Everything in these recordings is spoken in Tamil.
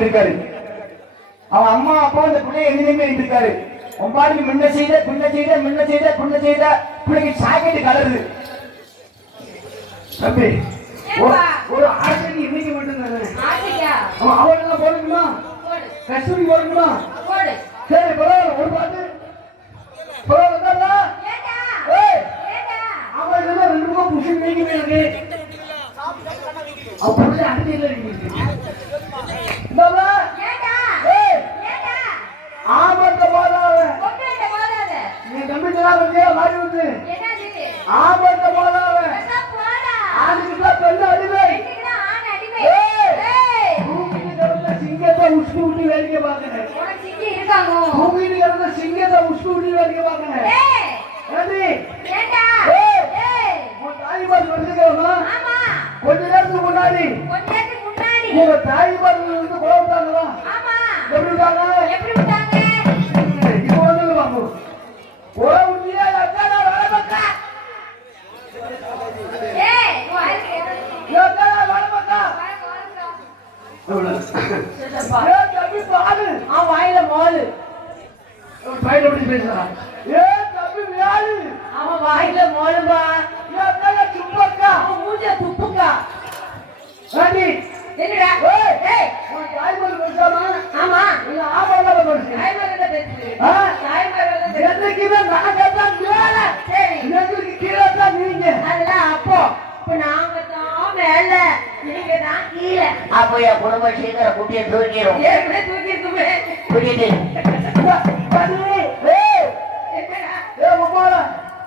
பண்ணிட்டு இருக்காரு. அவன் அம்மா அப்பா அந்த பிள்ளைய எங்கேயுமே இருக்காரு. உன் பாட்டுக்கு முன்ன செய்த பிள்ளைக்கு சாக்கெட்டு கலருது. தம்பி ஒரு ஆசைக்கு இன்னைக்கு மட்டும் அவளுக்கு போடணுமா, கஸ்தூரி போடணுமா? சரி பரவாயில்ல, ஒரு பாட்டு பரவாயில்ல. அவன் ரெண்டு பக்கம் புஷி நீங்க இருக்கு. அப்படி அடுத்து இல்லை ஆபத்த போதாத நீ கம்பிட்டெல்லாம் வந்து மாறி வந்து ஆபத்த போதாத ஆளுக்குள்ள பெண்ணு அடிமை சிங்கத்தை உஷ்டு விட்டு வேடிக்கை பார்க்கிறேன். பூமியில கிடந்த சிங்கத்தை உஷ்டு விட்டு வேடிக்கை பார்க்கிறேன். தாய்மார் வந்துக்கிறோமா? கொஞ்ச நேரத்துக்கு முன்னாடி உங்க தாய்மார் வந்து குழந்தைங்களா எப்படி விட்டாங்க? இப்போ வந்து வாங்க உறவு வாயில மாலு பயில எப்படி பேசுறான்? ஏ தம்பி வியாழு அவன் வாயில மோளும்பா. சுப்பக்கா மூஞ்ச துப்புக்கா. என்னடா தாய்மொழி பேசாமா? ஆமா ஆபரணம் பேசுறேன். என்னைக்குமே நான் கேட்டான் மேல, எங்களுக்கு கீழே தான் நீங்க. அதெல்லாம் அப்போ இப்ப நாங்க தான் மேல, நீங்க தான் கீழே. அப்போ என் குடும்ப சீக்கிரம் குட்டியை தூக்கிடும். ஏற்கனவே தூக்கிருக்குமே தூக்கிட்டு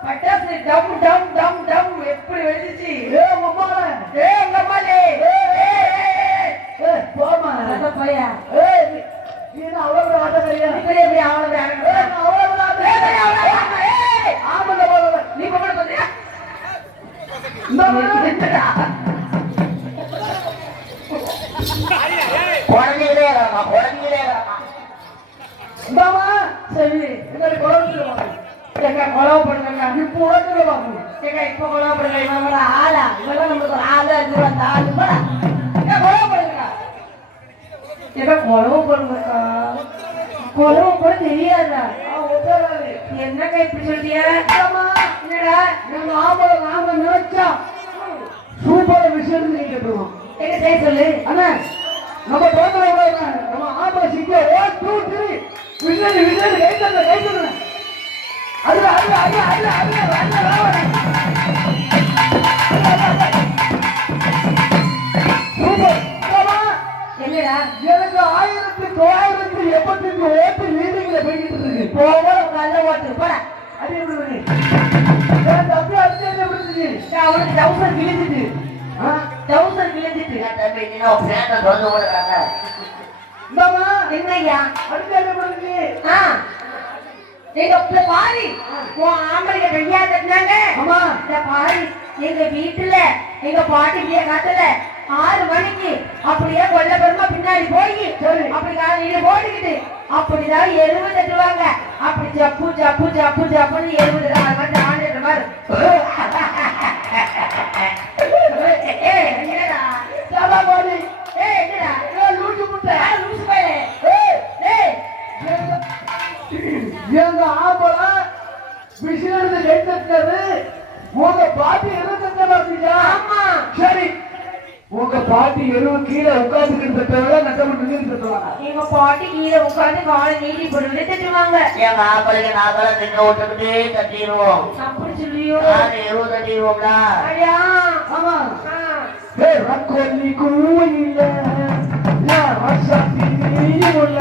பட்டாசு டம் டம் டம் டம் எப்படி வெடிச்சு. போமா பையா அவ்வளவு ஆட்டக்காரியா அவ்வளவு ஆமல போல நீ கூட பத்தியா குழந்தைகளே சரி எங்களுக்கு குழந்தை எங்க கொலவு பண்ணுங்க இப்ப உடனே வாங்க. எங்க இப்ப கொலவு பண்ணுங்க. இவங்க ஆளா இவெல்லாம் நம்மளுக்கு ஒரு ஆளா இருந்து வந்த ஆளு கொலவு பண்ணுங்க. எங்க கொலவு பண்ணுங்கக்கா. கொலவு கூட தெரியாதா? என்னக்கா இப்படி சொல்லியா? என்னடா எங்க நாம நினைச்சா சூப்பர் விஷயம் நீங்க கேட்டுருவோம். எங்க செய்ய சொல்லு அண்ணா. நம்ம தோன்ற நம்ம ஆம்பளை சிக்க 1 2 3 விஜய் கைத்தல என்னடா எனக்கு 1985 ஓட்டு லீடிங்ல போய்கிட்டு இருக்கு. போக நல்ல ஓட்டு போட அது எப்படி தம்பி அடுத்து என்ன பண்ணுது? அவனுக்கு டவுசர் கிழிஞ்சிட்டு என்னையா அடுத்து என்ன பண்ணுது? எங்க பாரி ஆம்பளைங்க கையா தட்டினாங்க. பாரி எங்க வீட்டுல எங்க பாட்டி காட்டுல 6 மணிக்கு அப்படியே கொல்ல பெருமா பின்னாடி போய் அப்படி காலையில போட்டுக்கிட்டு அப்படிதான் 70 தட்டுவாங்க. அப்படி ஜப்பு ஜப்பு ஜப்பு ஜப்புன்னு 70 ஆண்டுற மாதிரி எங்க ஆம்பள பிசினஸ் கைத்தது. உங்க பாட்டி 70. ஆமா சரி, உங்க பாட்டி 70 கீழே உட்கார்ந்து தட்டுவாங்க, நட்டப்பட்டு தட்டுவாங்க. எங்க பாட்டி கீழே உட்கார்ந்து காலை நீட்டி போட்டு தட்டுவாங்க. எங்க ஆம்பளைக்கு நாங்கள திங்க விட்டுக்கிட்டே தட்டிடுவோம். அப்படி சொல்லியோ 70 தட்டிடுவோம்டா. ஆமா ரக்கோலி கூயில ரசாத்தி உள்ள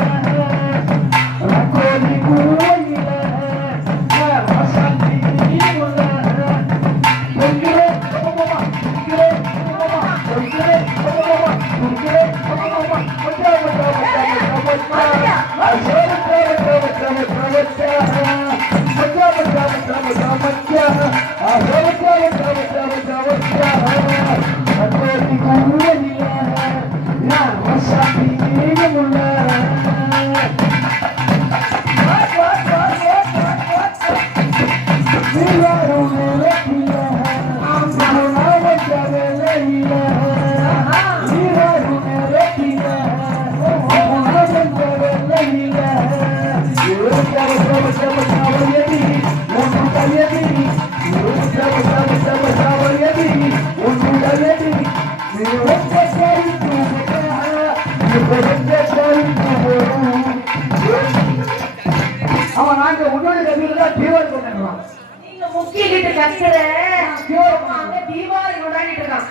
ரக்கோலி கூயில ரசாத்தி உள்ள பொங்கிலே மாமா பொங்கிலே மாமா பொங்கிலே மாமா பொங்கிலே மாமா மச்சா மச்சா மச்சா அவன் நாங்க உன்னோட கவிதான் தீபாவளி கொண்டாடுவான். நீங்க முக்கிய கிட்ட கத்துற தீபாவளி கொண்டாடிட்டு இருக்கான்.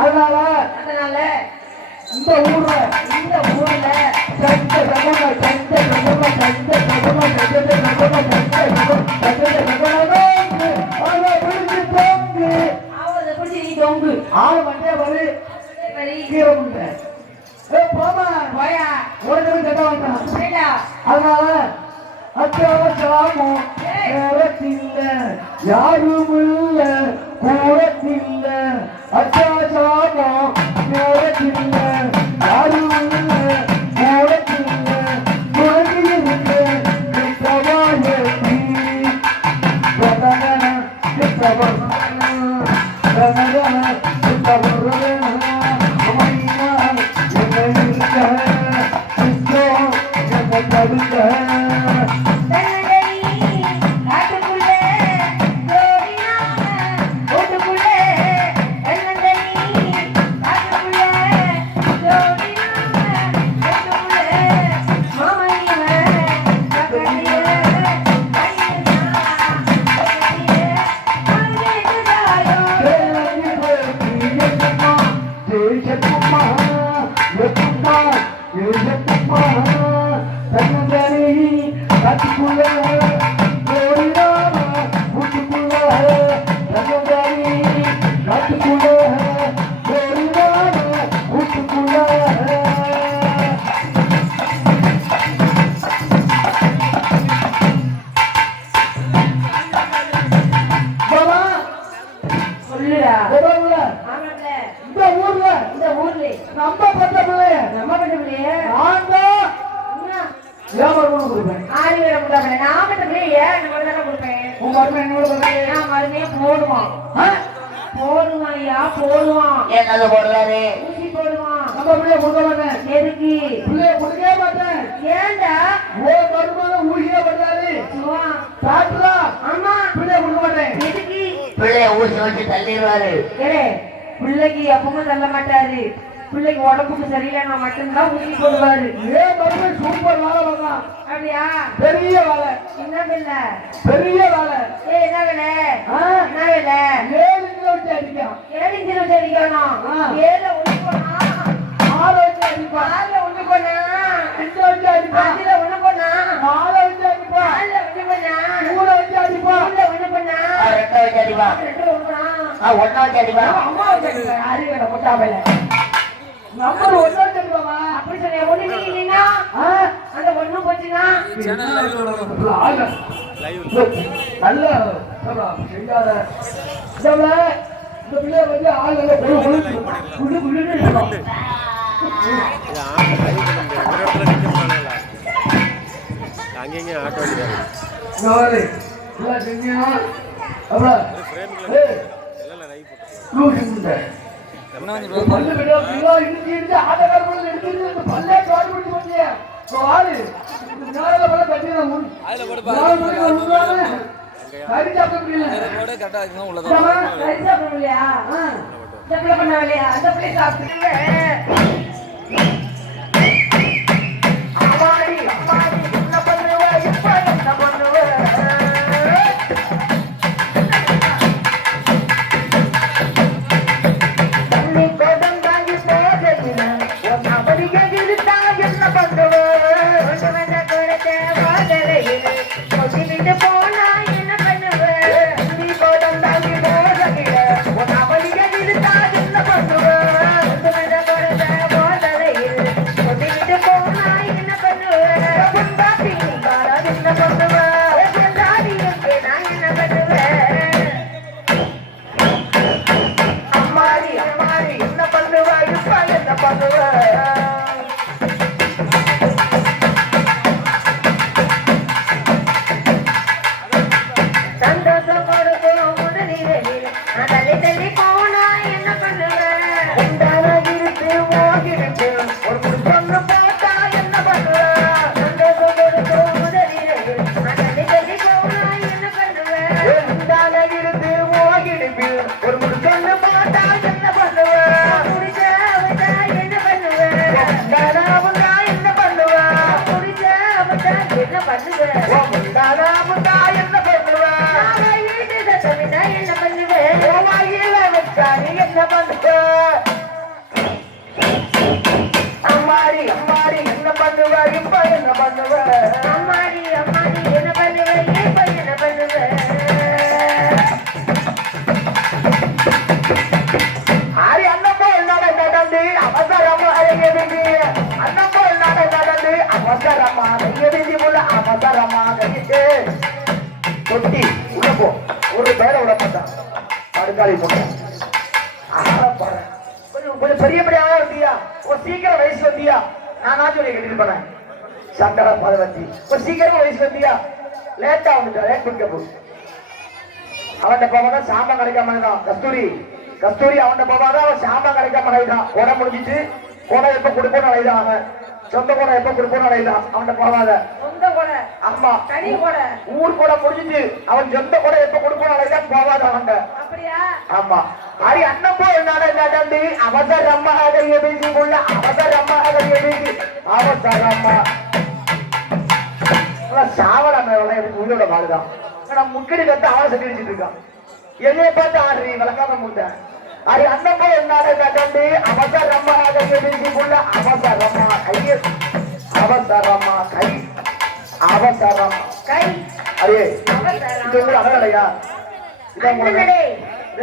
அதனால இந்த ஊர்ல ஆளு வண்டியா வரு கீரை முண்டை போமா போயா உடனே கட்ட வேண்டாம். அதனால அச்சாமோ நேரத்தில்ல யாரும் இல்ல கூடத்தில்ல அச்சாமோ நேரத்தில்ல யாரும் இல்ல கூடத்தில்ல குழந்தையிருக்கு கிட்டவாயி போடுவான் என்ன போடுறாரு ஊசி போடுவான் நம்ம பிள்ளைய கொடுக்க மாட்டேன் எதுக்கு பிள்ளைய கொடுக்கவே மாட்டேன் ஏன்டா ஓ மருமக ஊசியே பண்றாரு சாப்பிடா ஆமா பிள்ளைய கொடுக்க மாட்டேன் எதுக்கு பிள்ளைய ஊசி வச்சு தள்ளிடுவாரு ஏ பிள்ளைக்கு எப்பவும் தள்ள மாட்டாரு பிள்ளைக்கு உடம்புக்கு சரியில்லைன்னா மட்டும்தான் ஊசி போடுவாரு ஏன் மருமக சூப்பர் வேலை பண்ணலாம் அப்படியா பெரிய வேலை என்ன வேலை பெரிய வேலை ஏ என்ன வேலை என்ன வேலை 7 கிலோ வச்சு அடிக்கும் 7 கிலோ வச்சு அடிக்கணும் 7 ஒண்ணு போனா 6 வச்சு அடிப்பா 6 ஒண்ணு போனா 5 வச்சு அடிப்பா 5 ஒண்ணு போனா 4 வச்சு அடிப்பா 4 ஒண்ணு போனா 3 வச்சு அடிப்பா 3 ஒண்ணு போனா 2 வச்சு அடிப்பா 2 ஒண்ணு போனா 1 வச்சு அடிப்பா அம்மா வச்சு அடிப்பா யாரு வேற போட்டாமல நம்பர் 1 வச்சு அடிப்பாமா அப்படி சொன்னே ஒண்ணு இல்லைனா அந்த ஒண்ணு போச்சுனா நல்ல செய்யாத இந்த பிள்ளை வந்து ஆளுங்க அங்கேங்க ஆட்டோ என்ன பண்ணுவேன் என்ன பண்ணுவ அம்மாடி அம்மாடி என்ன பண்ணுவ இப்ப என்ன பண்ணுவ ஆரி அண்ணப்போ என்னால நடந்து அவசரமா அழகி அண்ணப்போ என்னால நடந்து அவசரமா கையெழுதி உள்ள அவசரமா கையிட்டு தொட்டி உள்ள போ ஒரு பேரை விட மாட்டான் அடுக்காளி போட்ட ஆரப்பாரு கொஞ்சம் பெரிய பெரியாவே இருந்தியா ஒரு சீக்கிரம் வயசு வந்தியா நானாச்சும் உன்னை கட்டிட்டு போனேன் சங்கர பார்வதி ஒரு சீக்கிரமா வயசு வந்தியா லேட்டா வந்துட்டா லேட் பிக்கப் அவன் போவாதான் சாமான் கிடைக்காம இருந்தான் கஸ்தூரி கஸ்தூரி அவன் போவாதான் அவன் சாமான் கிடைக்காம அழைதான் கொடை முடிஞ்சிச்சு கொடை எப்ப கொடுப்போன்னு அழைதான் அவன் சொந்த கொடை எப்ப கொடுப்போன்னு அழைதான் அவன் போவாத சொந்த கொடை ஆமா தனி கொடை ஊர் கொடை முடிஞ்சிச்சு அவன் சொந்த கொடை எப்ப கொடுப்போன்னு அழைதான் போவாத அவன் அப்படியா ஆமா அரி அண்ணன் போய் நடந்து அவசரமாக எதிர்த்து உள்ள அவசரமாக எதிர்த்து அவசரமா சாவல எனக்கு உயிரோட வாழ்தான் நான் முக்கடி கத்து அவனை சொல்லி வச்சுட்டு இருக்கான் என்னைய பார்த்து ஆடுறீ விளக்காம முட்டேன் அது அண்ணன் போய் நடந்து அவசரமாக எதிர்த்து உள்ள அவசரமா கைய அவசரமா கை அவசரமா கை அரே அவசரம் இது ஒரு அடலையா இதான் அண்ணன் நடை.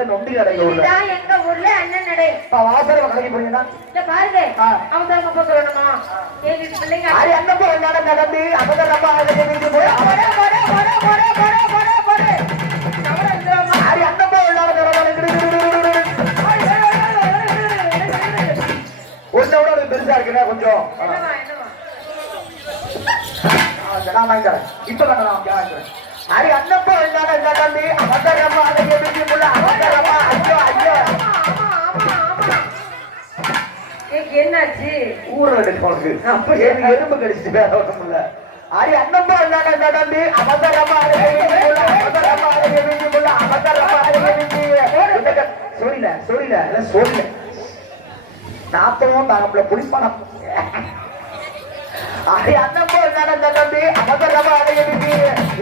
நொண்டி கடைங்க ஊர்ல இதுதான் எங்க ஊர்ல அண்ணன் நடை. வாசரவ கடைக்கு போறீங்கன்னா இத பாருங்க அவசரமா போக சொல்லணுமா ஏன் இது பிள்ளைங்க அது அண்ணன் போய் நடந்து அவசரமா எதிர்த்து போய் போட போட போட போட போட போட போட அவசரமா அது அண்ணன் போய் ஒன்னோட ஒரு பெருசா இருக்குன்னா கொஞ்சம் என்னமா என்னமா நான் வாங்கிக்கிறேன் இப்ப நான் வாங்கிக்கிறேன் அது அண்ணப்போ நடந்து அவசரமா எதிர்த்து அவசரமா ஐயோ ஐயோ என்னாச்சு ஊர்ல உனக்கு அப்ப எறும்பு கடிச்சிட்டு வேற ஒண்ணும் இல்ல அது அண்ணப்போ நடந்து அவசரமா அவசரமா அவசரமா சொல்லில சொல்லில சொல்ல நாப்பமும் நாங்கப்பல புளிப்பான அது அண்ணப்போ நடந்து அவசரமா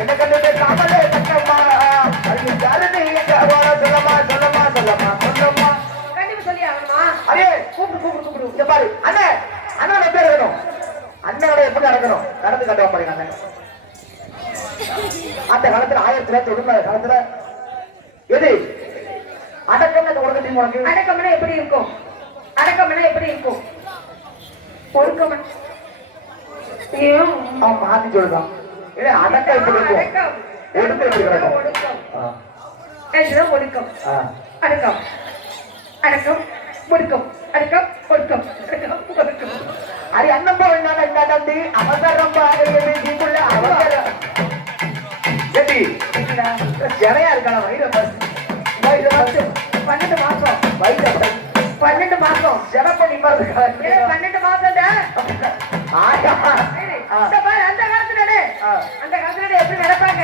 எனக்கு அந்த காமலே கட்டம்மா அது ஜாலனி சொல்லமா சொல்லமா சொல்லமா சொல்லமா கண்டிப்பா சொல்லி ஆகணுமா அரே கூப்பிடு கூப்பிடு கூப்பிடு இங்க பாரு அண்ணே அண்ணன் எப்படி இருக்கணும் அண்ணனோட எப்படி நடக்கணும் நடந்து காட்டுவா பாருங்க அண்ணன் அந்த காலத்துல 1990 காலத்துல எது அடக்கம் உலகத்தையும் உனக்கு அடக்கம்னா எப்படி இருக்கும் அடக்கம்னா எப்படி இருக்கும் ஒழுக்கம் அவன் மாத்தி சொல்லுதான் ஏன்னா அடக்கம் எப்படி இருக்கும் ஒடுக்கம் எப்படி கிடக்கும் ஒடுக்கம் ஒடுக்கம் அடக்கம் அடக்கம் ஒடுக்கம் அடக்கம் ஒடுக்கம் அடக்கம் ஒடுக்கம் அது அண்ணப்போ நடந்து அவசரமாக எதிர்த்துள்ள அவசரம் எப்படி ஜனையா இருக்கான வயிறு 12 மாசம் வயிறு 12 மாசம் ஜனப்ப நிம்மதி 12 மாசம் ஆயா அந்த காலத்துல அந்த காலத்துல எப்படி நடப்பாங்க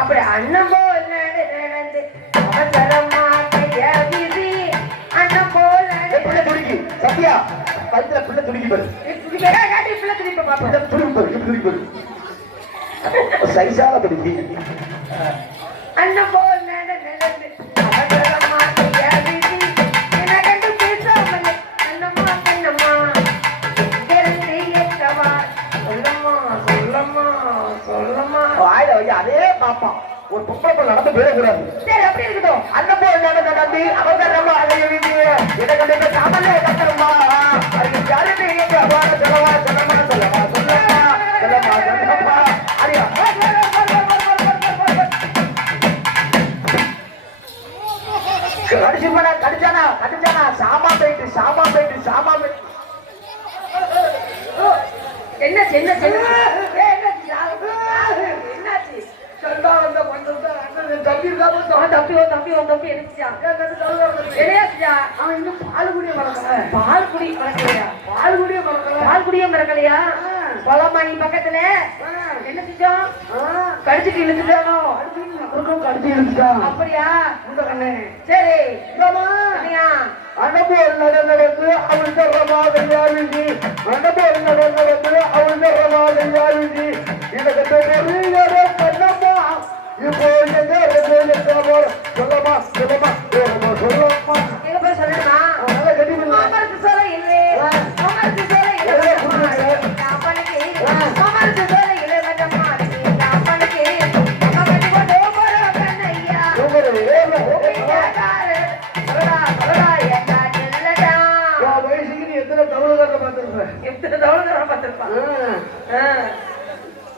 அப்படி அண்ணன் போல் நடந்து அவசரமா கைய வீசி அண்ணன் போல் பிள்ளை துடிக்கி சத்யா வயிற்றுல பிள்ளை துடிக்கி பாரு காட்டி பிள்ளை திருப்பி பாப்போம் துடிக்கு பாரு துடிக்கி பாரு சைஸாக துடிக்கி அண்ணன் போல் நடந்து அவசரமா கைய வீசி என்ன கண்டு பேசாமலே அண்ணம்மா கண்ணம்மா இங்கிருந்து ஏற்றவா சொல்லம்மா சொல்லம்மா சொல்லம்மா வாயில வை அதே பாப்பா ஒரு பொம்பளை நடந்து போயிடக்கூடாது சரி அப்படி இருக்கட்டும் அண்ணன் போல் நடந்து அவசரமா அடைய வேண்டிய எனக்கு சாமலே கட்டணுமா அதுக்கு யாருமே சொல்லவா சொல்லமா சொல்லமா சொல்லமா சொல்லமா சொல்லமா அடியா கடிச்சானா சாமா போயிட்டு என்னாச்சு என்னாச்சு என்னாச்சு சண்டா வந்த கொஞ்சம் தம்பி தம்பி எடுத்துச்சான் எடையாச்சுச்சா அவன் இன்னும் பால் குடிய மறக்கல பால் குடியே மறக்கலையா போலாமா நீ பக்கத்துல என்ன செஞ்சோம் கடிச்சிட்டு இழுத்துட்டானோ கடிச்சு இருந்துட்டான் அப்படியா இந்த கண்ணே சரி இல்லையா அனுபவம் நடந்து அவள் தரமாக யாருந்தி அனுபவம் நடந்து அவள் தரமாக யாருந்தி எனக்கு தெரியாத பண்ணம்மா இப்போ சொல்லமா சொல்லமா சொல்லமா எங்க போய் சொல்லணுமா நல்லா கட்டி மாமரத்து சோலை இல்லை மாமரத்து சோலை இல்லை அப்பனுக்கு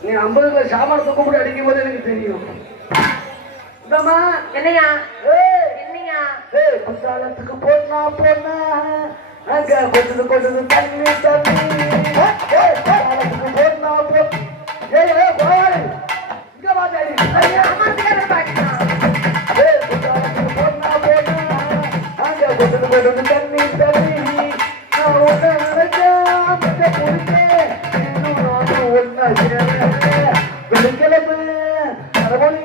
நீ 50 சாமான தூக்க கூட அடிக்கும் போது எனக்கு தெரியும். என்னையா என்னையா குற்றாலத்துக்கு போனா அங்க கொட்டுது கொட்டுது தண்ணி தண்ணி குற்றாலத்துக்கு போனா இங்க வாதாடி குற்றாலத்துக்கு போனா அங்க கொட்டுது கொட்டுது தண்ணி தண்ணி நான் ஒண்ணு நினைச்சேன் குடிச்சேன் இன்னும் நானும் ஒன்னா வெளுக்கிழமை அரபொழி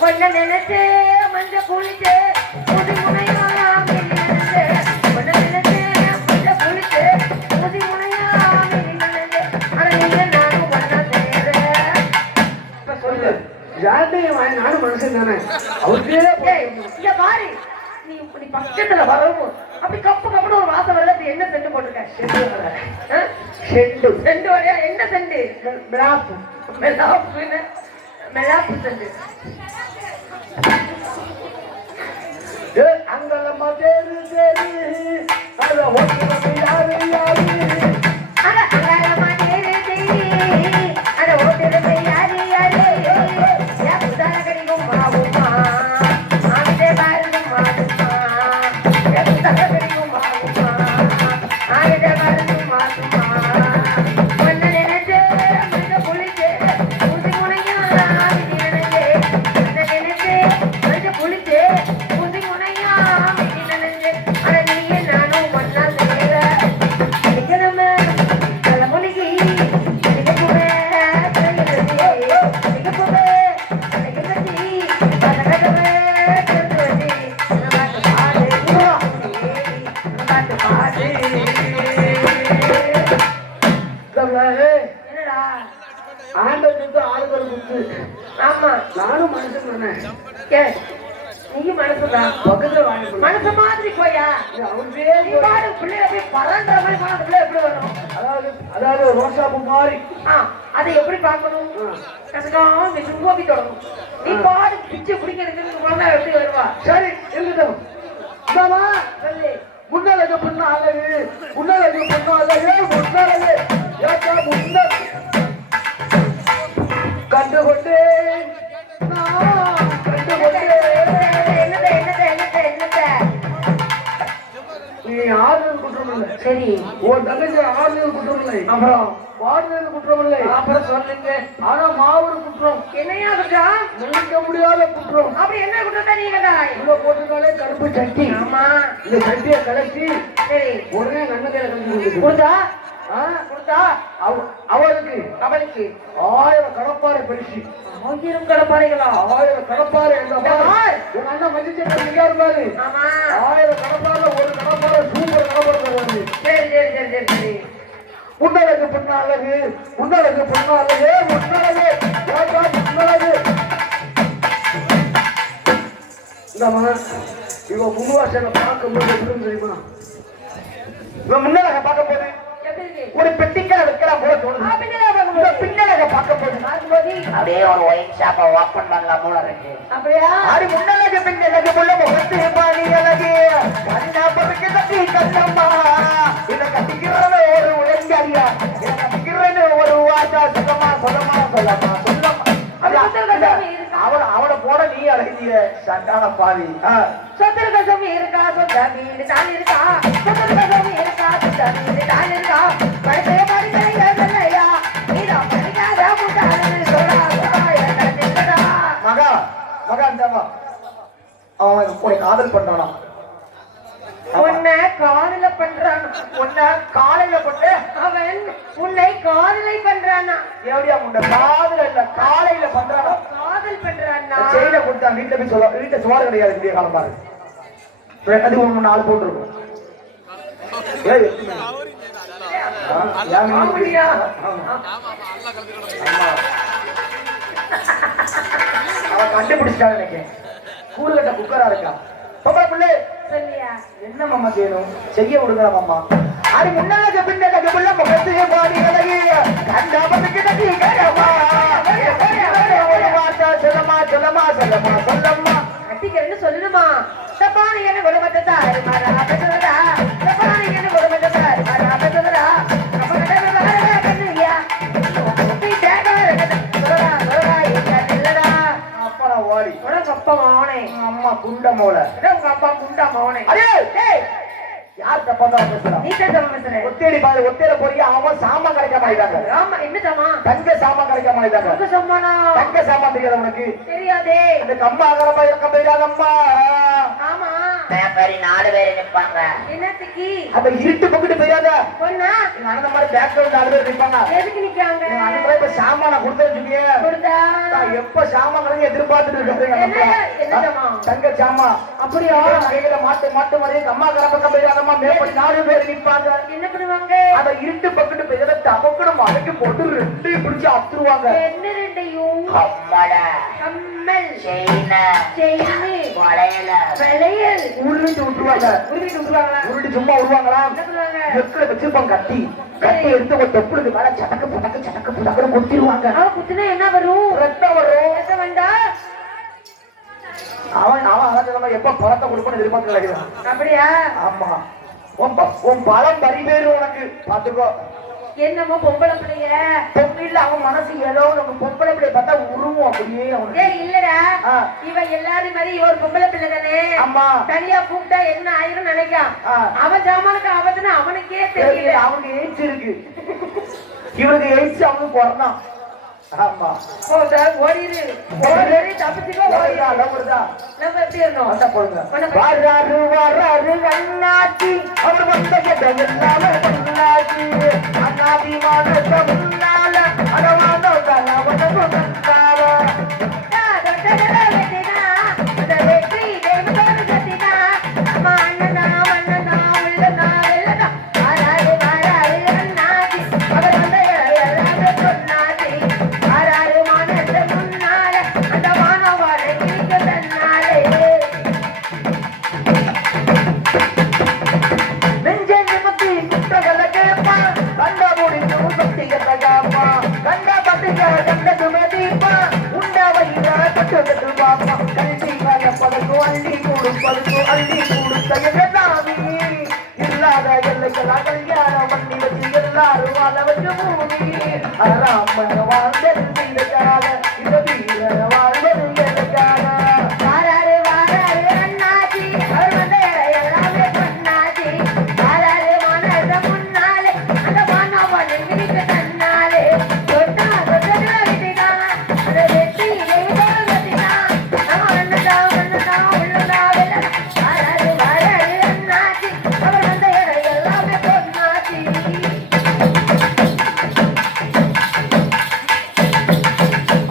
பொண்ண நினைச்சு மஞ்ச குளிச்சு புதி முனையா பொண்ண நினைச்சு மஞ்ச குளிச்சு புதி முனையா நானும் ஒன்னா சேர இப்ப சொல்லு ஜாண்டிய நானும் மனுஷன் தானே அவருக்கே இங்க பாரு நீ இப்படி பக்கத்துல வரவும் அப்படி கப்பு கப்புன்னு ஒரு வாசம் வரல அப்படி என்ன செண்டு போட்டிருக்க செண்டு செண்டு வரையா என்ன செண்டு மிளாப்பு மெலாப்புன்னு மெலாப்பு செண்டு அங்கலம்மா தேரு தேரு அத ஓட்டுறது யாரு யாரு அங்கலம்மா தேரு தேரு அத ஓட்டுறது யாரு யாரு யா புதான கடிக்கும் மாவுமா ஆவிதே பாருங்க மாவுமா யா புதான கடிக்கும் மாவுமா ஆவிதே பாருங்க மாவுமா பொண்ண நினைச்சு மஞ்ச குளிச்சு புதி முனையா ஆவிதி நினைச்சு பொண்ண நினைச்சு மஞ்ச குளிச்சு புதி முனையா ஆவிதி நினைச்சு அட நீயே நானும் ஒன்னா சேர அடிக்கணுமே தலைமுடிக்கு அடிக்கப்புமே அடிக்கப்புமே அடிக்கி பதகமே திருவதி பாட்டு பாடு என்னடா ஆண்டவனுக்கு ஆளுகள் குத்து ஆமா நானும் மனுஷன் தானே ஏ நீ மனசுடா பக்கத்துல வாங்க மனசு மாதிரி போயா அவருக்கே நீ பாரு பிள்ளைய போய் பறந்த மாதிரி பாரு பிள்ளை எப்படி வரும் அதாவது ரோசாப்பு மாதிரி அதை எப்படி பார்க்கணும் கசகாம சுங்கோபி தொடங்கும் நீ பாடு பிச்சு பிடிக்கிறதுக்கு குழந்தை எப்படி வருவா சரி இருக்கட்டும் சொல்லு முன்னழகு பொண்ணு அழகு முன்னழகு பொண்ணு அழகு முன்னழகு ஏக்கா முன்ன கண்டுகொண்டேன் நான் கண்டுகொண்டேன் நீ ஆறுதல் குற்றம் இல்லை சரி உன் தங்கச்சி ஆறுதல் குற்றம் இல்லை அப்புறம் வாழ்ந்தது குற்றம் இல்லை அப்புறம் சொல்லுங்க ஆனா மாபெரும் குற்றம் என்னையா குற்றம் நினைக்க முடியாத குற்றம் அப்படி என்ன குற்றத்தை நீங்க உள்ள போட்டுனாலே கருப்பு சட்டி ஆமா இந்த சட்டியை கலச்சி சரி உடனே நன்னதையில கலந்து கொடுத்தா கொடுத்தா அவளுக்கு அவளுக்கு 1000 கடப்பாறை பரிசு 1000 கடப்பாறைகளா 1000 கடப்பாறை எங்க அண்ணன் மதிச்சேன் நீங்க இருந்தாரு ஆமா 1000 கடப்பாறை ஒரு கடப்பாறை சூப்பர் கடப்பாறை சரி சரி சரி சரி சரி முன்னழகு பொண்ணழகு முன்னழகு பொண்ணழகு முன்னழகு முன்னழகு இந்தமா இவ முன்வாசனை பார்க்கும்போது எப்படி தெரியுமா இவன் முன்னழக பார்க்க போது ஒரு பெட்டிக்கடை வைக்கிறா போல தோணுது பின்னழக பார்க்க போது அப்படியே ஒரு ஒயின் ஷாப்பை ஓப்பன் பண்ணலாம் போல இருக்கு அப்படியா அது முன்னழகு பின்னழகு முள்ள முகத்து பாணி அழகு கண்ணாப்பதுக்கு தட்டி கண்ணம்மா இதை கட்டிக்கிறத ஒரு உழைஞ்சாரியா இதை கட்டிக்கிறன்னு ஒரு வார்த்தா சொல்லமா சொல்லமா சொல்லமா சொல்லமா அவனை போட நீ அழகிய சட்டான பாவி சொத்திருக்கசம் இருக்கா சொந்த வீடு தான் இருக்கா சொத்திருக்கசம் இருக்கா சொந்த வீடு தான் இருக்கா பழைய படிக்கையா நீடா படிக்காத முட்டாளு சொல்றா மகா மகா இந்தவா அவன் கூட காதல் பண்றானா உன்னை காதல பண்றான். உன்னை காலையில போட்டு அவன் உன்னை காதலை பண்றானா? எப்படியா முன்ன காதல இல்ல காலையில பண்றானோ காதல் பண்றானா? செய்த கொடுத்தா வீட்டுல போய் சொல்ல வீட்டுல சோறு கிடையாது விடிய காலம் பாரு அது ஒரு 4 போட்டுருக்கும் ஏய் அப்படியா? அவன் கண்டுபிடிச்சிட்டான்னு நினைக்கிறேன் கூடு கட்ட குக்கரா இருக்கா பொம்பளை பிள்ளை சொல்லியா? என்ன மாமா செய்யணும் செய்ய விடுங்க மாமா அது முன்னால பின்னால பிள்ளை முகத்தையே பாடி கண்டாபத்துக்கு சொல்லமா சொல்லமா சொல்லமா சொல்லம்மா கட்டிக்கிறேன்னு சொல்லணுமா? தப்பான என்ன குடும்பத்தை தாரு மாறா பேசுறதா? தப்பான என்ன குடும்பத்தை தாரு மாறா பேசுறதா? அப்ப கண்ணுயா இல்லடா அப்பா ஓடி உனக்கு அப்பா மோனே அம்மா குண்ட மோல உங்க அப்பா குண்டா மோனே. அடே யார் தப்பா தான் பேசுறான் நீ தான் பேசுறேன். ஒத்தேடி பாரு ஒத்தேல போறியா அவன் சாமான் கிடைக்க மாட்டாங்க ஆமா என்ன சாமா? தங்க சாமான் கிடைக்க மாட்டாங்க உங்க சம்மானா? தங்க சாமான் தெரியாது உனக்கு? தெரியாதே. அந்த கம்மா அகரமா இருக்க போயிடாதம்மா ஆமா 4 பேர் நிப்பாங்க என்னத்துக்கு? அப்ப இருட்டு பக்கிட்டு போயிடாத பொண்ணா அந்த மாதிரி பேக்ரவுண்ட் 4 பேர் நிப்பாங்க எதுக்கு நிக்காங்க? அதுக்கு இப்ப சாமான கொடுத்தேன்னு சொன்னியே கொடுத்தா நான் எப்ப சாமான் கிடைக்க எதிர்பார்த்துட்டு என்னமா? இருக்கேன் தங்க சாமான் அப்படியா? கையில மாட்டு மாதிரி கம்மா கரப்பக்கம் போயிடாதம்மா மேற்படி 4 பேர் நிப்பாங்க என்ன பண்ணுவாங்க? அத இருட்டு பக்கிட்டு போயிடாத தமக்கணும் மலைக்கு போட்டு 2 பிடிச்சு அத்துருவாங்க என்ன ரெண்டையும்? கம்மல் செயின் வளையல் உருவிட்டு விட்டுருவாங்க உருவிட்டு விட்டுருவாங்களா? உருவிட்டு சும்மா விடுவாங்களா என்ன பண்ணுவாங்க? நெருப்புல வச்சிருப்பாங்க கட்டி எடுத்து ஒரு தொப்புளுக்கு மேல சடக்கு புடக்குன்னு கொத்திடுவாங்க அவன் குத்துனா என்ன வரும்? ரத்தம் வரும் ரத்தம் வந்தா அவன் அதான் எப்ப பழத்தை கொடுப்போம்னு எதிர்பார்த்து அப்படியா? ஆமா உன் பலம் பறி பேரு உனக்கு பாத்துக்கோ என்னமோ பொம்பளை பிள்ளைய பொண்ணில்ல அவன் மனசு ஏதோ நம்ம பொம்பளை பிள்ளைய பார்த்தா உருவும் அப்படியே அவனுக்கு இல்லடா ஆ. இவ எல்லாரும் மாதிரி இவ ஒரு பொம்பளை பிள்ளை தானே. ஆமா தனியா கூப்பிட்டா என்ன ஆயிரும் நினைக்கான். ஆ. அவன் ஜாமானுக்கு அவதுன்னு அவனுக்கே தெரியல. அவனுக்கு எய்ட்ஸ் இருக்கு இவனுக்கு எய்ட்ஸ் அவனுக்கு பிறந்தான் ஆமா ஓடிடு ஓடி தப்பிச்சுக்கோ ஓடிடா. வருதா நம்ம எப்படி இருந்தோம்? வந்தா போடுங்க வராரு அண்ணாச்சி அவர் வந்த கதை எல்லாமே பொண்ணாச்சி அண்ணாதி மாதத்த முன்னால அடவானோ கலவன கொண்டார வெற்றி தெய்வத்தோடு கத்தினா நம்ம அண்ணனா மண்ணனா உள்ளனா வெள்ளனா ஆராடு ஆராடு அண்ணாச்சி அவர் வந்த எல்லாமே பொண்ணாச்சி ஆராடு மானத்த முன்னால அந்த மானவாளை கிழிக்க தன்னாலே நெஞ்சை நிமித்தி குற்றங்களை கேட்பா கண்ட முடிந்து சக்திகளை காப்பா கண்ட பத்திக கண்டதுமே தீப்பா உண்ட வயிற கட்டு பாப்பா கல்வி பதக்கு அள்ளி கொடுத்த என்னாவி இல்லாத எல்லைக்கெல்லாம் கல்யாணம் பண்ணி வச்சு எல்லாரும் வாழ வச்சு மூவி ராமன் வாழ்ந்தது இடைக்கால இந்த வீர வாழ்வது இடைக்கால வாராரு வாராரு அண்ணாச்சி அவர் வந்த எல்லாமே பொண்ணாச்சி வாராரு மானத முன்னாலே அந்த மானவாளை கிழிக்க தன்னாலே தொட்டா தொட்டா விட்டுனா அந்த வெற்றி தெய்வத்தோடு கத்தினா நம்ம அண்ணதா உள்ளதா வெள்ளனா வாராரு வாராரு அண்ணாச்சி அவர் வந்த எல்லாமே பொண்ணாச்சி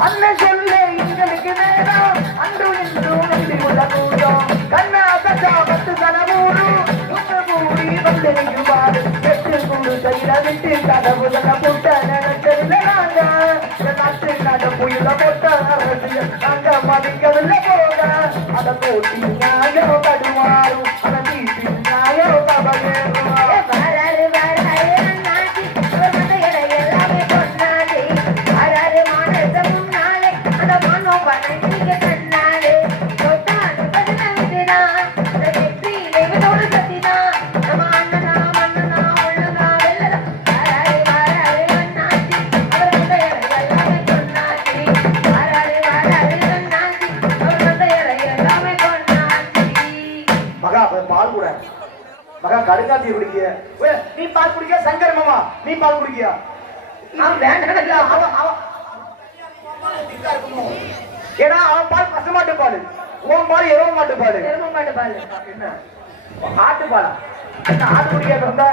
அண்ணன் சொல்ல எங்களுக்கு நேரம் அன்று என்று நம்பி உள்ள கூட்டம் கண்ணா கட்டா பத்து கனவூரு மூடி வந்து நிற்குவாரு எட்டு கூடு கையில விட்டு கதவு புட்ட நினைச்சதில்லை நாங்க நாட்டு நாட புயல போட்ட அரசியல் நாங்க மதிக்கவில்லை போக அதை போட்டி நியாயம் கடுவாரும் அதை வீட்டு நியாயம் கபகேறும் வாராரு வாராரு அண்ணாச்சி அவர் வந்த எல்லாமே பொண்ணாச்சி வாராரு மானத முன்னாலே அந்த மானவாளை கிழிக்க தன்னாலே தொட்டா தொட்டா விட்டுனா அந்த வெற்றி தெய்வத்தோடு கத்தினா நம்ம அண்ணனா மண்ணனா உள்ளனா வெள்ளனா வாராரு வாராரு அண்ணாச்சி அவர் வந்த எல்லாமே பொண்ணாச்சி வாராரு வாராரு அண்ணாச்சி அவர் வந்த எல்லாமே பொண்ணாச்சி மகா பால் கூட மகா கடுங்காத்திய குடிக்கிய நீ பால் குடிக்க சங்கர் மாமா நீ பால் குடிக்கிய அவன் வேண்டாம் அவன் ஏன்னா அவன் பால் பசமாட்டு பால் உன் பால் எருவ மாட்டு பால் பெருமை பாடு பாரு என்ன ஆட்டு பாலா அந்த ஆடு குடிக்கிறத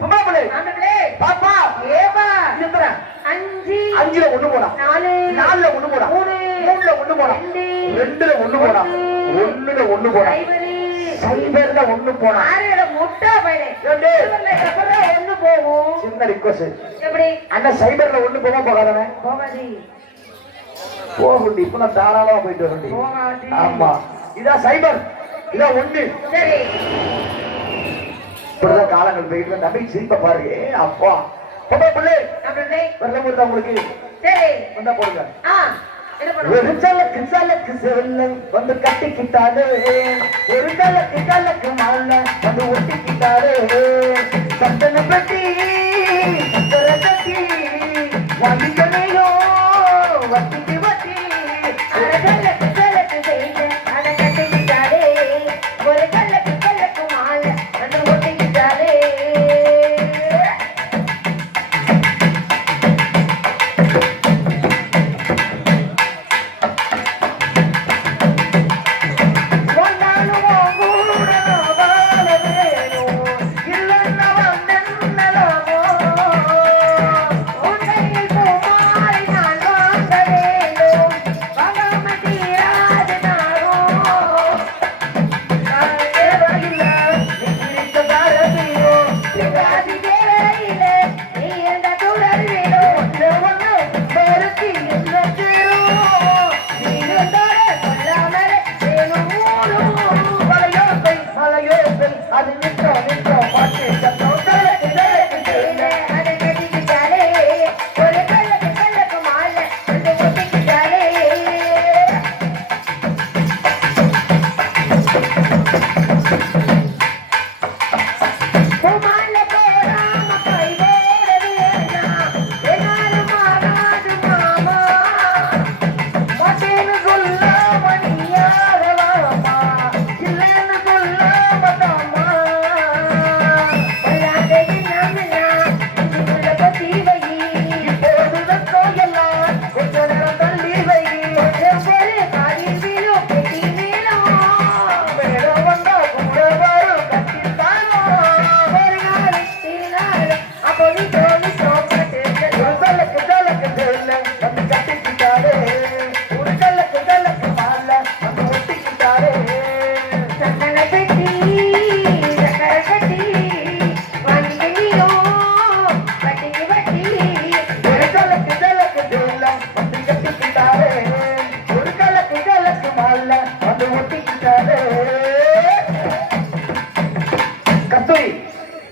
பொம்பளை ஆண்டவளே பாப்பா ஏவா எத்தனை 5 5ல ஒண்ணு போடா 4 4ல ஒண்ணு போடா 3ல ஒண்ணு போடா 2ல ஒண்ணு போடா 1ல ஒண்ணு போடா சைபர்ல ஒண்ணு போடா ஆறேட முட்டா பையனே ஏண்டே சைபர்ல கப்பற ஒண்ணு போகும் சின்ன ரிக்வெஸ்ட் எப்படி அண்ணா சைபர்ல ஒண்ணு போகாதவனே போகாதி போகுண்டி இப்ப நான் தாராளமா போயிட்டு வரேன்டி போகாதி ஆமா இதான் சைபர் இதான் ஒண்ணு சரி இப்படிதான் காலங்கள் போயிட்டு நம்பி சிரிப்ப பாரு அப்பா பொம்பளை பிள்ளை ஆண்டவளே வரல கொடுத்தா உங்களுக்கு சரி வந்தா போடுங்க என்ன பண்ணுவோம் ஒரு சலக்கு செல்ல வந்து கட்டிக்கிட்டாலே ஒரு கலக்கு மாலை வந்து ஒட்டிக்கிட்டாலே சந்தன பெட்டி சக்கரை கட்டி வண்டிகளையோ வட்டிக்கு வட்டி கல்லக்கு செய்து அட கட்டிக்கிட்டாலே ஒரு கல்லக்கு மாலை வந்து ஒட்டிக்கிட்டாலே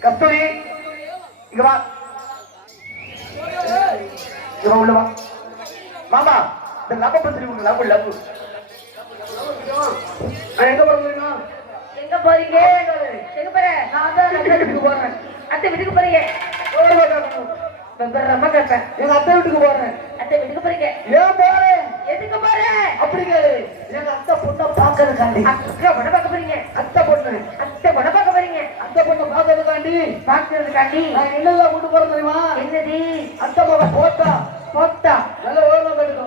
கஸ்தூரி இங்க வா இங்க உள்ள வா மாமா இந்த லவ் பத்தி உங்க லவ் எங்க போறீங்க எங்க போறீங்க எங்க போற நான் தான் அத்தை வீட்டுக்கு போறேன் அத்தை வீட்டுக்கு போறீங்க ரொம்ப கேட்பேன் எங்க அத்தை வீட்டுக்கு போறேன் அத்தை வீட்டுக்கு போறீங்க ஏன் போறேன் எதுக்கு போற அப்படி கேளு எங்க அத்தை பொண்ணை பாக்குறதுக்காண்டி அக்கா பொண்ணை பார்க்க போறீங்க அத்தை பொண்ணு அத்தை பொண்ணை பார்க்க போறீங்க அத்தை பொண்ணை பாக்குறதுக்காண்டி பாக்குறதுக்காண்டி நான் என்னெல்லாம் கொண்டு போறேன் தெரியுமா என்னது அத்தை மக போட்டா போட்டா நல்ல ஓரமா கேட்டுக்கோ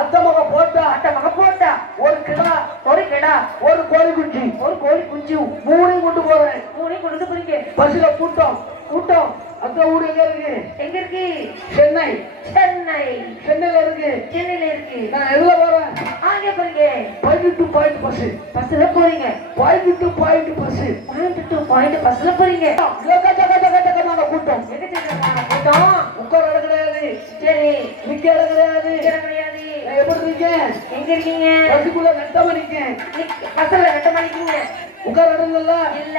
அத்தை மக போட்டா அத்தை மக போட்டா ஒரு கிடா ஒரு கிடா ஒரு கோழி குஞ்சு ஒரு கோழி குஞ்சு மூணையும் கொண்டு போறேன் மூணையும் கொண்டு போறீங்க பஸ்ல கூட்டம் கூட்டம் அத்தை ஊரு எங்க இருக்கு எங்க இருக்கு சென்னை சென்னை சென்னையில இருக்கு சென்னையில இருக்கு நான் எதுல போறேன் ஆங்க போறீங்க பாயிண்ட் டு பாயிண்ட் பஸ் பஸ்ல போறீங்க point to point bus point to point பஸ்ல போறீங்க கூட்டம் எங்க சென்னை கூட்டம் உட்கார இடம் கிடையாது சரி நிக்க இடம் கிடையாது இடம் கிடையாது நான் எப்படி இருக்கேன் எங்க இருக்கீங்க பஸ்ஸுக்குள்ள நட்டமா நிக்கேன் பஸ்ல கட்ட மாட்டீங்க உட்கார இடம் இல்ல இல்ல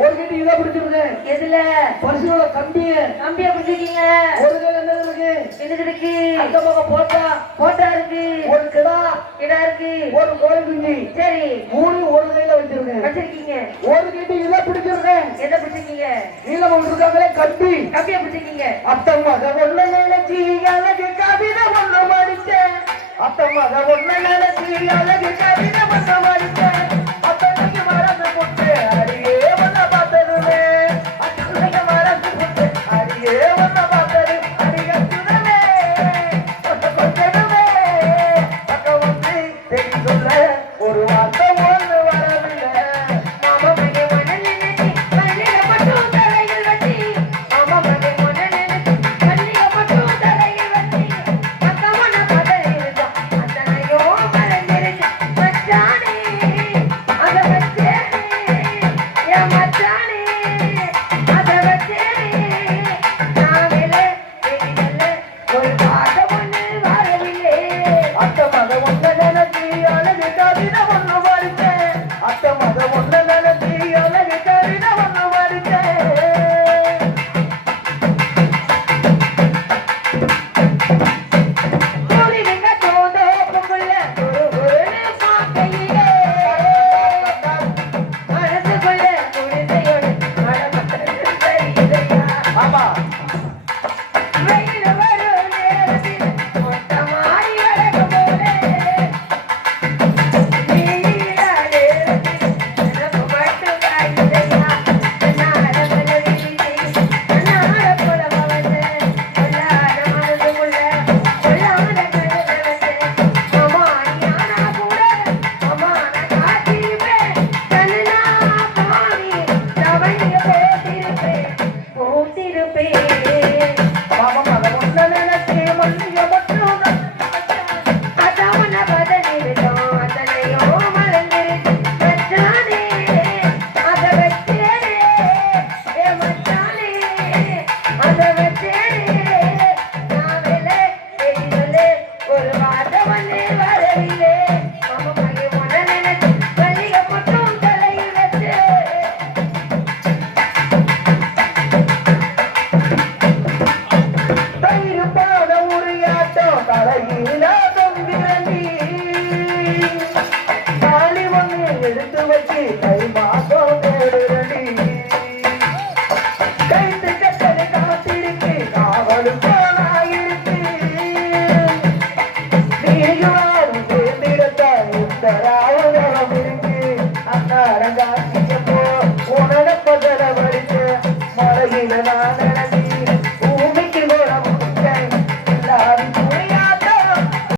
ஒரு கட்டி இதை பிடிச்சிருக்கேன் எதுல பஸ்ஸோட கம்பிய கம்பியா பிடிச்சிருக்கீங்க ஒரு கையில என்ன இருக்கு என்னது இருக்கு அந்த பக்கம் போட்டா போட்டா இருக்கு ஒரு கிடா இடா இருக்கு ஒரு கோழி குஞ்சு சரி மூணு ஒரு கையில வச்சிருக்கேன் வச்சிருக்கீங்க ஒரு கட்டி இதை பிடிச்சிருக்கேன் எதை பிடிச்சிருக்கீங்க நீளம் இருக்காங்களே கம்பி கம்பியா பிடிச்சிருக்கீங்க அத்தம்மாக ஒண்ணு நினைச்சி அழகு கவிதை ஒண்ணு மடிச்சேன் அத்தம்மாக ஒண்ணு நினைச்சி அழகு கவிதை ஒண்ணு மடிச்சேன் அத்தனைக்கு மறந்து புட்டு அடியே ஒன்ன பார்த்ததுமே அத்தனைக்கு மறந்து புட்டு அடியே ஒன்ன பார்த்தது அடிகட்டுதமே கொட்டதுமே பக்கம் வந்து தெரி சொல்ல ஒரு வார்த்தை ஒண்ணு வரவில்லை மாமா அன்பே